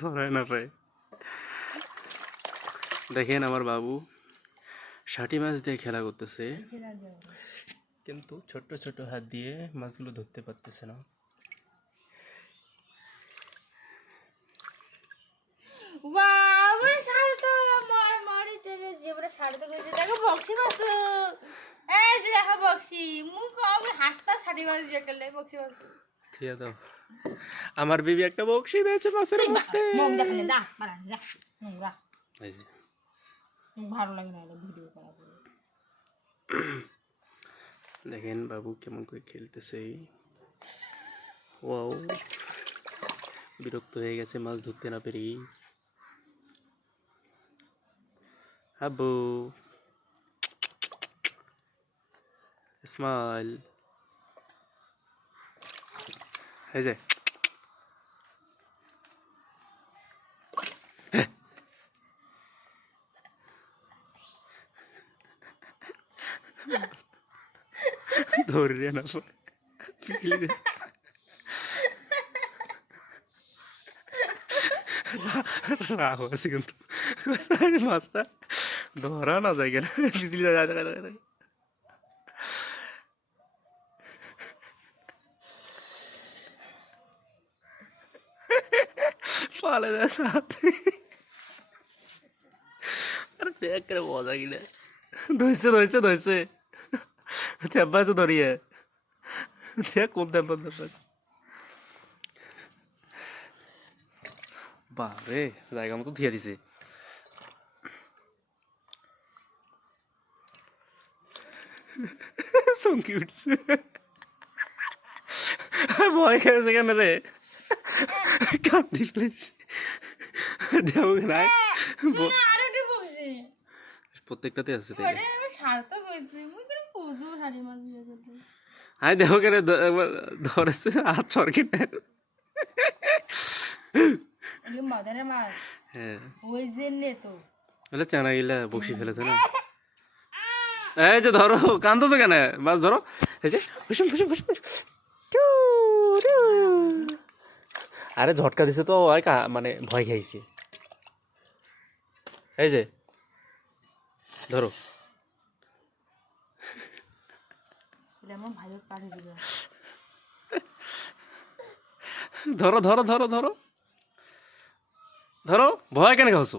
ধরায় না পায়। দেখেন আমার বাবু ষাটি মাছ দিয়ে খেলা করতেছে, কিন্তু ছোট্ট ছোট হাত দিয়ে মাছগুলো ধরতে পারতেছে না। বাবা সাড়ে তো মারি টেনে জীবনে সাড়ে তো গেছে। দেখো বক্সি মাছ, এই যে দেখো বক্সি, মুখ আমি হাসতা সাড়ে মাছ দিয়ে গেলে বক্সি মাছ। ঠিক আছে, আমার বিবি একটা বকশি দিয়েছে মাছের মধ্যে। মুখ দেখানে দা মারা যা মুখ রাখ, এই যে ভালো লাগে না ভিডিও করা। দেখেন বাবু কেমন করে খেলতেছে। ওয়াও, বিরক্ত হয়ে গেছে মাছ ধরতে না পেরে। আব্বু স্মাইল, এই যে ধরে না রাগ হয়েছে কিন্তু মাছটা ধরা না যায় কেন, পিছলি যায় যায়। পালে যায় সাথে। আরে দেখ করে মজা কিনা, ধরছে ধরছে ধরছে, তেব্বাছে ধরিয়ে দেখ কোন তেব্বাছে। বারে জায়গা মতো ধুয়ে দিছে। চমকি উঠছে, ভয় খেয়েছে কেন রে, কান্দি ফেলেছি। দেব নাই প্রত্যেকটাতে আছে। আই দেখো কেন ধরেছে হাত সরকে। হ্যাঁ বলে চানা গিলা বসি ফেলেছে না। এই যে ধরো, কান্দছো কেন, মাছ ধরো। এই যে আরে ঝটকা দিছে তো, মানে ভয় খাইছে। এই যে ধরো, ধরো ধরো ধরো ধরো ধরো, ভয় কেন খাওছো,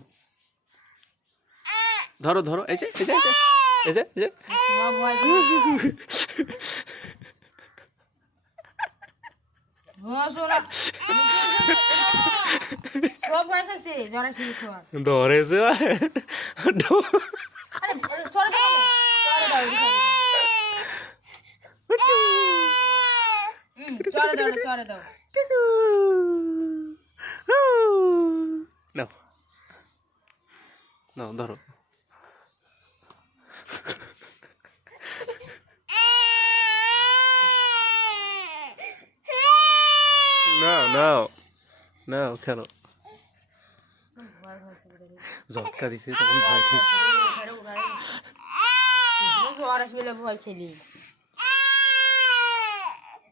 ধরো ধরো। এই যে এই যে এই যে এই যে ধরেছে। নাও নাও ধরো। নাও নাও নাও, কেন ঝটকা দিছে তখন ভয় খেয়েছে। ভয় খেলি।